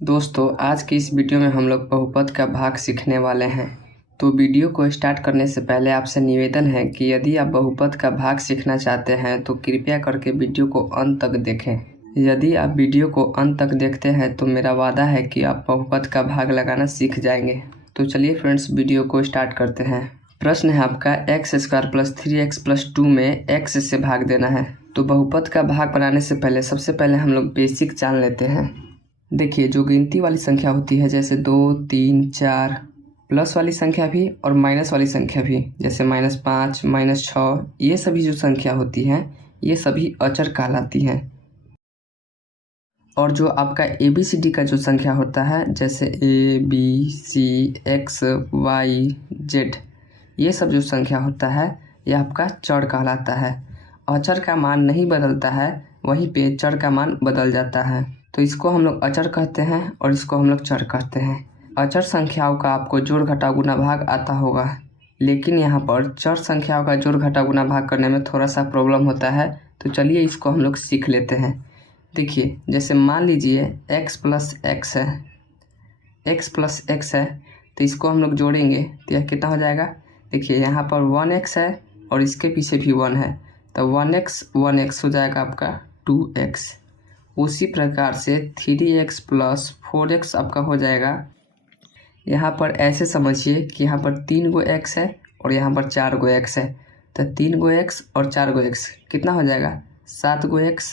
दोस्तों आज की इस वीडियो में हम लोग बहुपद का भाग सीखने वाले हैं। तो वीडियो को स्टार्ट करने से पहले आपसे निवेदन है कि यदि आप बहुपद का भाग सीखना चाहते हैं तो कृपया करके वीडियो को अंत तक देखें। यदि आप वीडियो को अंत तक देखते हैं तो मेरा वादा है कि आप बहुपद का भाग लगाना सीख जाएंगे। तो चलिए फ्रेंड्स वीडियो को स्टार्ट करते हैं। प्रश्न है आपका x² + 3x + 2 में x से भाग देना है। तो बहुपद का भाग बनाने से पहले सबसे पहले हम लोग बेसिक जान लेते हैं। देखिए जो गिनती वाली संख्या होती है जैसे 2, 3, 4, प्लस वाली संख्या भी और माइनस वाली संख्या भी जैसे -5, -6, ये सभी जो संख्या होती हैं ये सभी अचर कहलाती हैं। और जो आपका ABCD का जो संख्या होता है जैसे A, B, C, X, Y, Z, ये सब जो संख्या होता है ये आपका चर कहलाता है। अचर का मान नहीं बदलता है, वहीं पे चर का मान बदल जाता है। तो इसको हम लोग अचर कहते हैं और इसको हम लोग चर कहते हैं। अचर संख्याओं का आपको जोड़ घटाव गुणा भाग आता होगा, लेकिन यहाँ पर चर संख्याओं का जोड़ घटाव गुणा भाग करने में थोड़ा सा प्रॉब्लम होता है। तो चलिए इसको हम लोग सीख लेते हैं। देखिए जैसे मान लीजिए x + x है, x + x है, तो इसको हम लोग जोड़ेंगे तो यह कितना हो जाएगा। देखिए यहाँ पर 1x है और इसके पीछे भी 1 है, तो 1x 1x हो जाएगा आपका 2x। उसी प्रकार से 3x + 4x आपका हो जाएगा। यहाँ पर ऐसे समझिए कि यहाँ पर 3 गो x है और यहाँ पर 4 गो x है, तो 3 गो x और 4 गो x कितना हो जाएगा 7 गो x।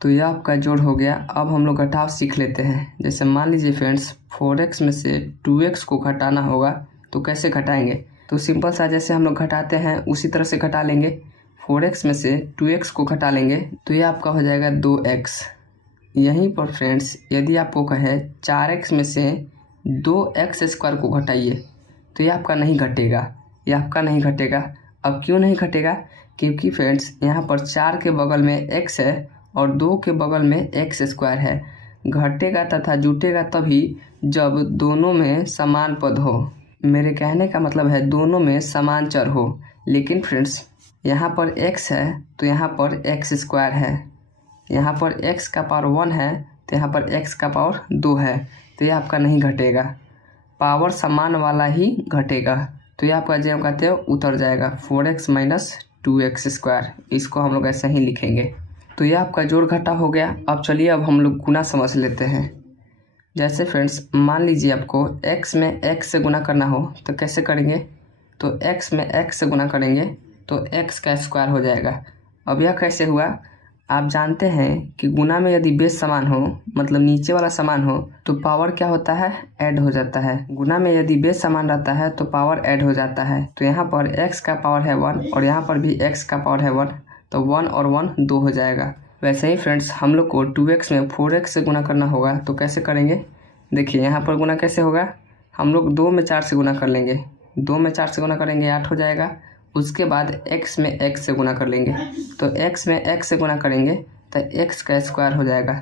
तो यह आपका जोड़ हो गया। अब हम लोग घटाव सीख लेते हैं। जैसे मान लीजिए फ्रेंड्स 4x में से 2x को घटाना होगा, तो कैसे घटाएंगे। तो सिंपल सा जैसे हम लोग घटाते हैं उसी तरह से घटा लेंगे। 4x में से 2x को घटा लेंगे तो ये आपका हो जाएगा 2x। यहीं पर फ्रेंड्स यदि आपको कहे 4x में से 2x² को घटाइए तो ये आपका नहीं घटेगा, ये आपका नहीं घटेगा। अब क्यों नहीं घटेगा, क्योंकि फ्रेंड्स यहाँ पर 4 के बगल में x है और 2 के बगल में x² है। घटेगा तथा जुटेगा तभी जब दोनों में समान पद हो। मेरे कहने का मतलब है दोनों में समान चर हो। लेकिन फ्रेंड्स यहाँ पर x है तो यहाँ पर x² है, यहाँ पर x का पावर 1 है तो यहाँ पर x का पावर 2 है, तो ये आपका नहीं घटेगा। पावर समान वाला ही घटेगा, तो ये आपका जो कहते हैं उतर जाएगा 4x - 2x²। इसको हम लोग ऐसे ही लिखेंगे। तो ये आपका जोड़ घटा हो गया। अब चलिए अब हम लोग गुना समझ लेते हैं। जैसे फ्रेंड्स मान लीजिए आपको x में x से गुना करना हो तो कैसे करेंगे। तो x में x से गुना करेंगे तो x का स्क्वायर हो जाएगा। अब यह कैसे हुआ, आप जानते हैं कि गुना में यदि बेस समान हो मतलब नीचे वाला समान हो तो पावर क्या होता है, ऐड हो जाता है। गुना में यदि बेस समान रहता है तो पावर ऐड हो जाता है। तो यहाँ पर x का पावर है 1 और यहाँ पर भी x का पावर है 1, तो 1 और 1 2 हो जाएगा। वैसे ही फ्रेंड्स हम लोग को 2x में 4x से गुना करना होगा तो कैसे करेंगे। देखिए यहाँ पर गुना कैसे होगा, हम लोग 2 में 4 से गुना कर लेंगे, 2 में 4 से गुना करेंगे 8 हो जाएगा। उसके बाद x में x से गुना कर लेंगे, तो x में x से गुना करेंगे तो x का स्क्वायर हो जाएगा।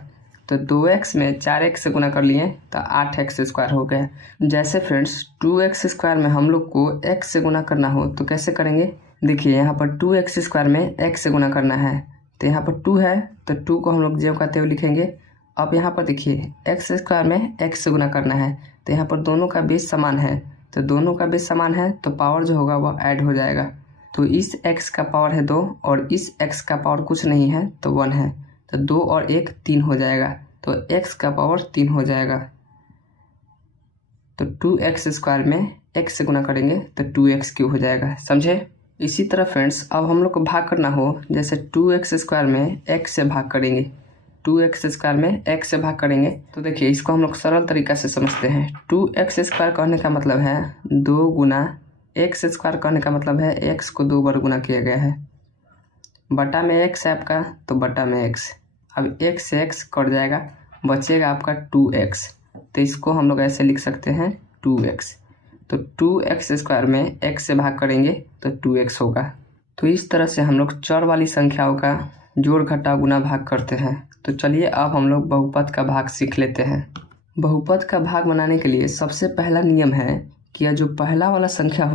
तो 2x में 4x से गुना कर लिए तो 8x² हो गया। जैसे फ्रेंड्स 2x² में हम लोग को x से गुना करना हो तो कैसे करेंगे। देखिए यहाँ पर 2x² में x से गुना करना है, तो यहाँ पर 2 है तो 2 को हम लोग जो कहते हुए लिखेंगे। अब यहाँ पर देखिए x² में x से गुना करना है, तो यहाँ पर दोनों का बेस समान है, तो दोनों का बेस समान है तो पावर जो होगा वह ऐड हो जाएगा। तो इस x का पावर है 2 और इस x का पावर कुछ नहीं है तो 1 है, तो 2 और 1 3 हो जाएगा, तो x का पावर 3 हो जाएगा। तो 2x² में x से गुना करेंगे तो 2x³ हो जाएगा, समझे। इसी तरह फ्रेंड्स अब हम लोग को भाग करना हो, जैसे 2x² में x से भाग करेंगे, 2x² में x से भाग करेंगे। तो देखिए इसको हम लोग सरल तरीका से समझते हैं। 2x² कहने का मतलब है 2 गुना x² कहने का मतलब है x को 2 बार गुना किया गया है। बटा में x है आपका तो बटा में x। अब x से x कट जाएगा, बचेगा आपका 2x, तो इसको हम लोग ऐसे लिख सकते हैं 2x। तो 2x² में x से भाग करेंगे तो 2x होगा। तो इस तरह से हम लोग चर वाली संख्याओं का जोड़ घटाव गुना भाग करते हैं। तो चलिए अब हम लोग बहुपद का भाग सीख लेते हैं। बहुपद का भाग बनाने के लिए सबसे पहला नियम है कि यह जो पहला वाला संख्या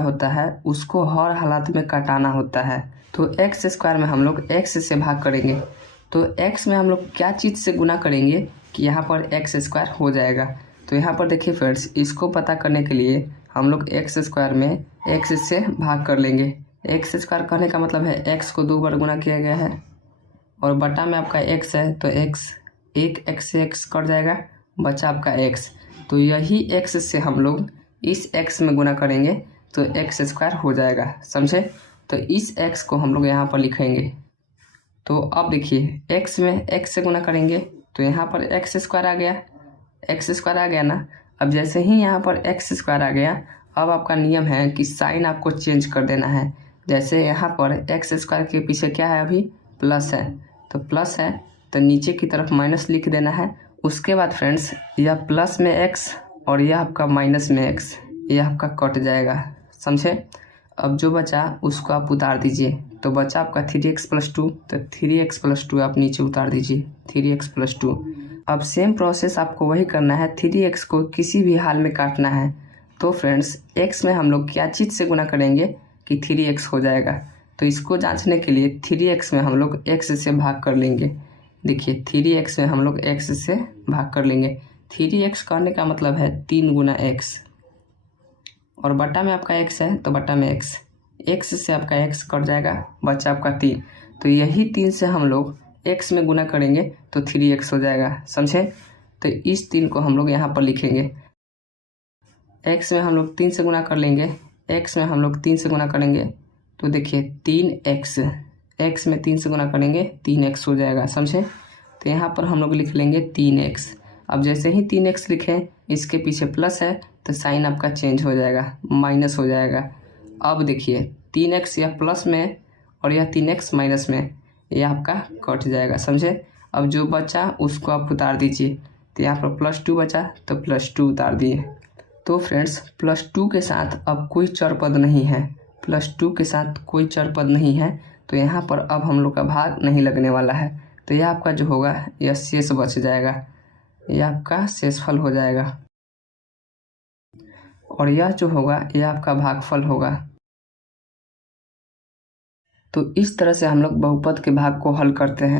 होता है उसको हर हालात में काटाना होता है। तो x² में हम लोग x से भाग करेंगे, तो x में हम लोग क्या चीज़ से गुना करेंगे कि यहाँ पर एक्स स्क्वायर हो जाएगा। तो यहाँ पर देखिए फ्रेंड्स, इसको पता करने के लिए हम लोग एक्स स्क्वायर में x से भाग कर लेंगे। एक्स स्क्वायर कहने का मतलब है x को 2 बार गुना किया गया है और बटा में आपका x है, तो x, एक x से x कट जाएगा, बचा आपका x। तो यही x से हम लोग इस x में गुना करेंगे तो एक्स स्क्वायर हो जाएगा, समझे। तो इस x को हम लोग यहाँ पर लिखेंगे। तो अब देखिए x में x से गुना करेंगे तो यहाँ पर एक्स स्क्वायर आ गया, एक्स स्क्वायर आ गया ना। अब जैसे ही यहाँ पर एक्स स्क्वायर आ गया, अब आपका नियम है कि साइन आपको चेंज कर देना है। जैसे यहाँ पर एक्स स्क्वायर के पीछे क्या है, अभी प्लस है, तो प्लस है तो नीचे की तरफ माइनस लिख देना है। उसके बाद फ्रेंड्स, यह प्लस में x और यह आपका माइनस में x, यह आपका कट जाएगा, समझे। अब जो बचा उसको आप उतार दीजिए, तो बचा आपका 3x + 2, तो 3x + 2 आप नीचे उतार दीजिए, 3x + 2। अब सेम प्रोसेस आपको वही करना है, 3x को किसी भी हाल में काटना है। तो फ्रेंड्स, x में हम लोग क्या चीज़ से गुना करेंगे कि 3x हो जाएगा। तो इसको जांचने के लिए 3x में हम लोग x से भाग कर लेंगे। देखिए 3x में हम लोग x से भाग कर लेंगे। 3x कहने का मतलब है 3 गुना x, और बटा में आपका x है तो बटा में x, x से आपका x कट जाएगा, बचा आपका 3। तो यही 3 से हम लोग x में गुना करेंगे तो 3x हो जाएगा, समझे। तो इस 3 को हम लोग यहाँ पर लिखेंगे। x में हम लोग 3 से गुना कर लेंगे, x में हम लोग 3 से गुना करेंगे तो देखिए 3x, x में 3 से गुना करेंगे 3x हो जाएगा, समझे। तो यहाँ पर हम लोग लिख लेंगे 3x। अब जैसे ही 3x लिखें, इसके पीछे प्लस है तो साइन आपका चेंज हो जाएगा, माइनस हो जाएगा। अब देखिए 3x यह प्लस में और यह 3x माइनस में, यह आपका कट जाएगा, समझे। अब जो बचा उसको आप उतार दीजिए, तो यहाँ पर +2 बचा तो +2 उतार दिए। तो फ्रेंड्स, +2 के साथ अब कोई चर पद नहीं है, +2 के साथ कोई चर पद नहीं है, तो यहाँ पर अब हम लोग का भाग नहीं लगने वाला है। तो यह आपका जो होगा यह शेष बच जाएगा, यह आपका शेषफल हो जाएगा, और यह जो होगा यह आपका भागफल होगा। तो इस तरह से हम लोग बहुपद के भाग को हल करते हैं।